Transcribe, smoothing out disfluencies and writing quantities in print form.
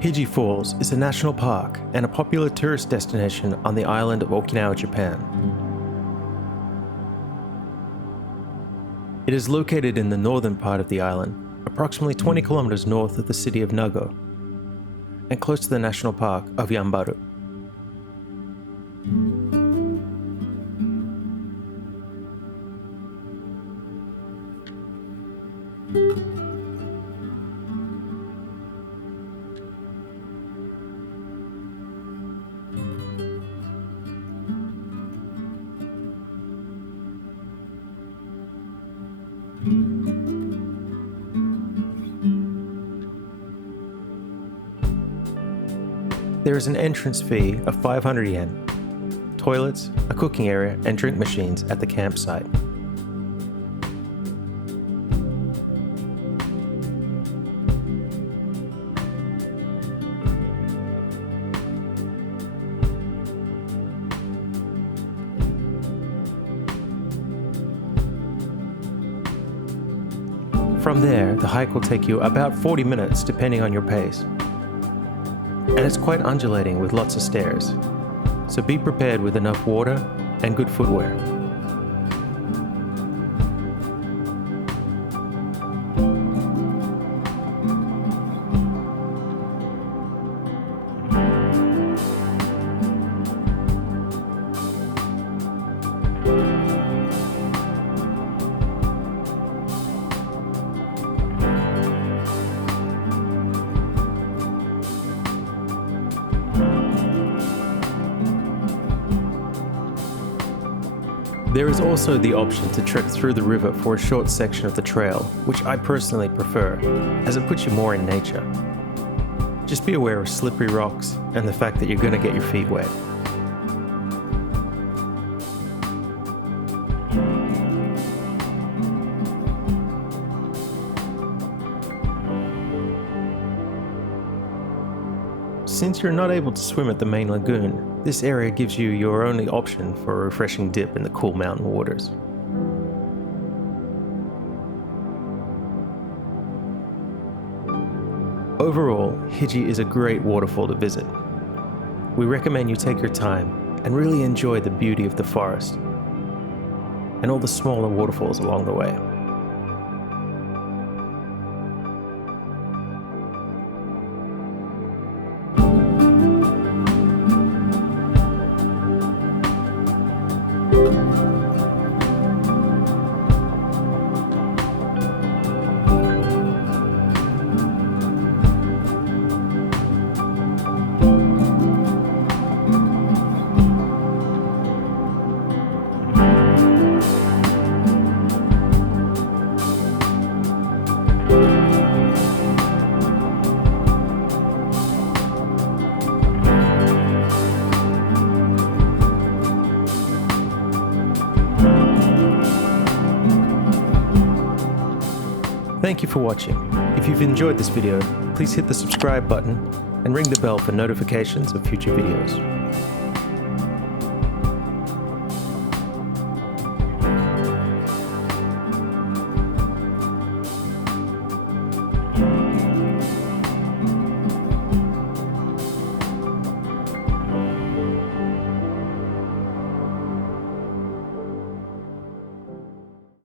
Hiji Falls is a national park and a popular tourist destination on the island of Okinawa, Japan. It is located in the northern part of the island, approximately 20 kilometers north of the city of Nago, and close to the national park of Yanbaru. There is an entrance fee of 500 yen, toilets, a cooking area, and drink machines at the campsite. From there, the hike will take you about 40 minutes depending on your pace. And it's quite undulating with lots of stairs, so be prepared with enough water and good footwear. There is also the option to trek through the river for a short section of the trail, which I personally prefer, as it puts you more in nature. Just be aware of slippery rocks and the fact that you're going to get your feet wet. Since you're not able to swim at the main lagoon, this area gives you your only option for a refreshing dip in the cool mountain waters. Overall, Hiji is a great waterfall to visit. We recommend you take your time and really enjoy the beauty of the forest and all the smaller waterfalls along the way. Thank you for watching. If you've enjoyed this video, please hit the subscribe button and ring the bell for notifications of future videos.